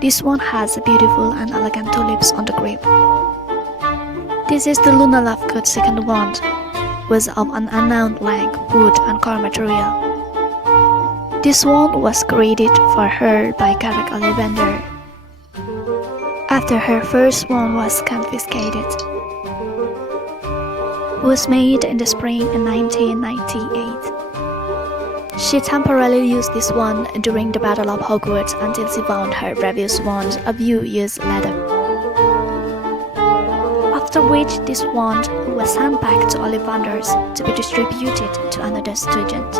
This one has beautiful and elegant tulips on the grip. This is the Luna Lovegood second wand, was of an unknown length, wood and core material. This wand was created for her by Catkey Desideria after her first wand was confiscated. It was made in the spring in 1998. She temporarily used this wand during the Battle of Hogwarts until she found her previous wand a few years later. After which this wand was sent back to Ollivanders to be distributed to another student.